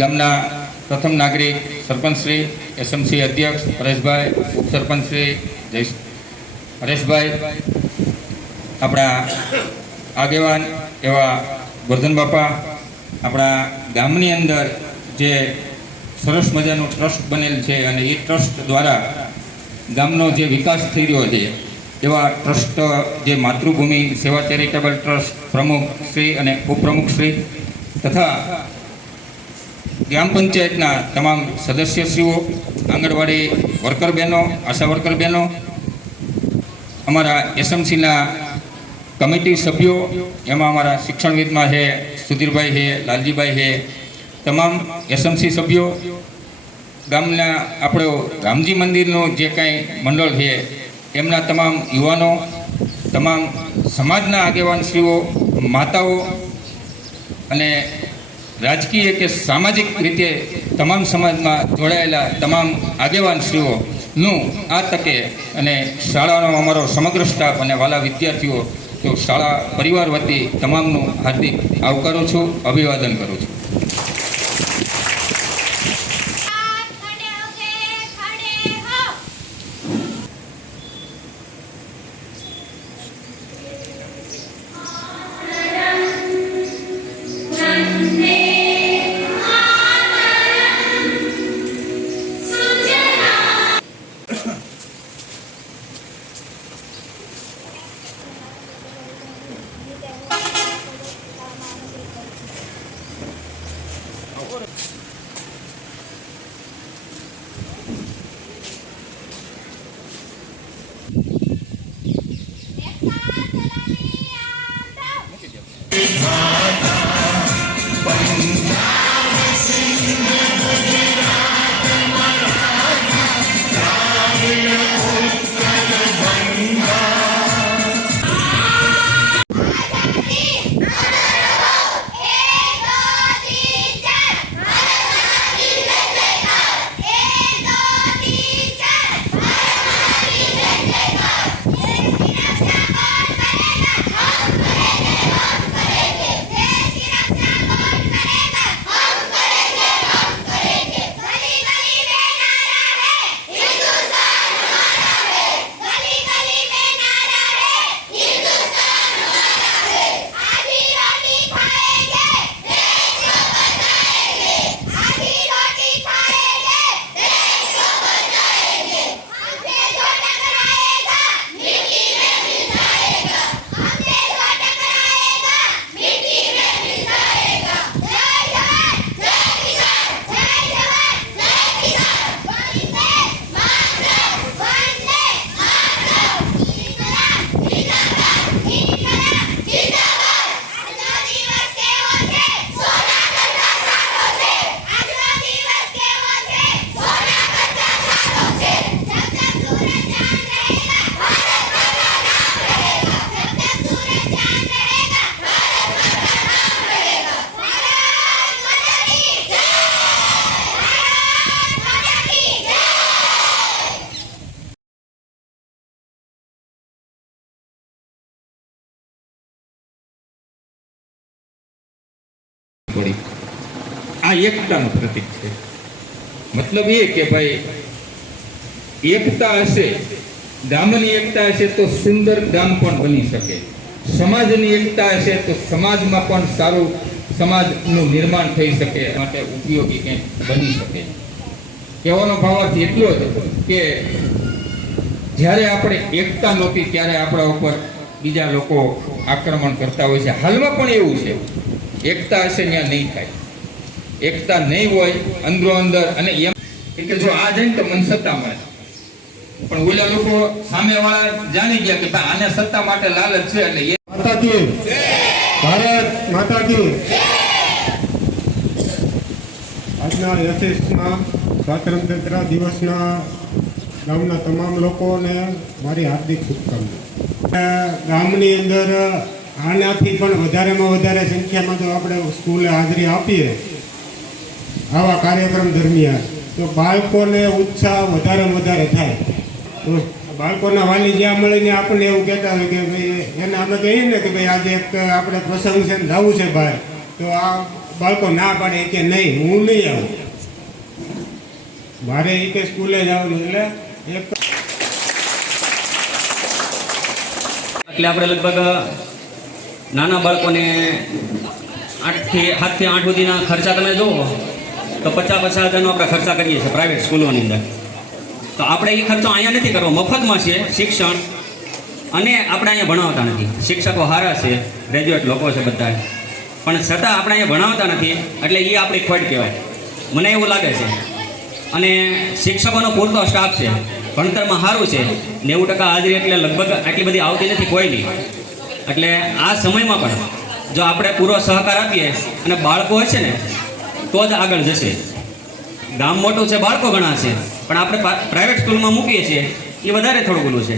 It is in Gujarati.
ગામના પ્રથમ નાગરિક સરપંચશ્રી, એસએમસી અધ્યક્ષ પરેશભાઈ, ઉપસરપંચશ્રી હરેશભાઈ, આપણા આગેવાન એવા ગોરધન બાપા, આપણા ગામની અંદર જે સરસ મજાનું ટ્રસ્ટ બનેલ છે અને એ ટ્રસ્ટ દ્વારા ગામનો જે વિકાસ થઈ રહ્યો છે એવા ટ્રસ્ટ જે માતૃભૂમિ સેવા ચેરિટેબલ ટ્રસ્ટ પ્રમુખશ્રી અને ઉપપ્રમુખશ્રી તથા ગ્રામ પંચાયતના તમામ સદસ્યશ્રીઓ, આંગણવાડી વર્કર બહેનો, આશા વર્કર બહેનો, અમારા એસએમસીના કમિટી સભ્યો, એમાં અમારા શિક્ષણવિદમાં છે સુધીરભાઈ છે, લાલજીભાઈ છે, તમામ એસએમસી સભ્યો, ગામના આપણો રામજી મંદિરનું જે કાંઈ મંડળ છે એમના તમામ યુવાનો, તમામ સમાજના આગેવાનશ્રીઓ, માતાઓ અને રાજકીય કે સામાજિક રીતે તમામ સમાજમાં જોડાયેલા તમામ આગેવાનશ્રીઓનું આ તકે અને શાળાનો અમારો સમગ્ર સ્ટાફ અને વાલા વિદ્યાર્થીઓ તો શાળા પરિવાર વતી તમામનું હાર્દિક આવકારું છું, અભિવાદન કરું છું. આ એકતાનું પ્રતીક છે. મતલબ એ કે ભાઈ એકતા હશે, ગામની એકતા હશે તો સુંદર ગામ પણ બની શકે, સમાજની એકતા હશે તો સમાજમાં પણ સારું સમાજનું નિર્માણ થઈ શકે, માટે ઉપયોગી કંઈક બની શકે. કહેવાનો ભાવાર્થ એટલો જ કે જ્યારે આપણે એકતા નહોતી ત્યારે આપણા ઉપર બીજા લોકો આક્રમણ કરતા હોય છે. હાલમાં પણ એવું છે, એકતા હશે ત્યાં નહીં થાય, એકતા નહીં હોય અંદરો અંદર, અને એમ કે જો આ જાય તો મને સત્તા મળે, પણ ઓલા લોકો સામેવાળા જાણી ગયા કે આને સત્તા માટે લાલચ છે, એટલે એ માતા કી ભારત માતા કી. આજના યશસ્વીમાં સ્વાતંત્ર્ય દિવસના ગામના તમામ લોકોને મારી હાર્દિક શુભકામના. ગામની અંદર આનાથી પણ વધારેમાં વધારે સંખ્યામાં જો આપણે સ્કૂલે હાજરી આપીએ આવા કાર્યક્રમ દરમિયાન તો બાળકોને ઉત્સાહ વધારે થાય. તો બાળકોના વાલી જ્યાં મળીને આપણને એવું કહેતા હોય કે ભાઈ એને અમે કહીએ ને કે ભાઈ આજે એક આપણે પ્રસંગ છે ને જવું છે બહાર, તો આ બાળકો ના પાડે કે નહીં હું નહીં આવું, મારે એ કે સ્કૂલે જવાનું. એટલે આપણે લગભગ નાના બાળકોને 7 થી 8 સુધીના ખર્ચા તમે જુઓ તો 50-50 હજારનો આપણે ખર્ચા કરીએ છીએ પ્રાઇવેટ સ્કૂલોની અંદર. તો આપણે એ ખર્ચો અહીંયા નથી કરવો, મફતમાં છે શિક્ષણ, અને આપણે અહીંયા ભણાવતા નથી. શિક્ષકો સારા છે, ગ્રેજ્યુએટ લોકો છે બધા, પણ છતાં આપણે અહીંયા ભણાવતા નથી, એટલે એ આપણી ખોટ કહેવાય, મને એવું લાગે છે. અને શિક્ષકોનો પૂરતો સ્ટાફ છે, ભણતરમાં સારું છે, 90% હાજરી એટલે લગભગ આટલી બધી આવતી નથી કોઈની. એટલે આ સમયમાં પણ જો આપણે પૂરો સહકાર આપીએ અને બાળકો હશે ને તો જ આગળ જશે. ગામ મોટું છે, બાળકો ઘણા છે, પણ આપણે પ્રાઇવેટ સ્કૂલમાં મૂકીએ છીએ એ વધારે થોડું બોલું છે.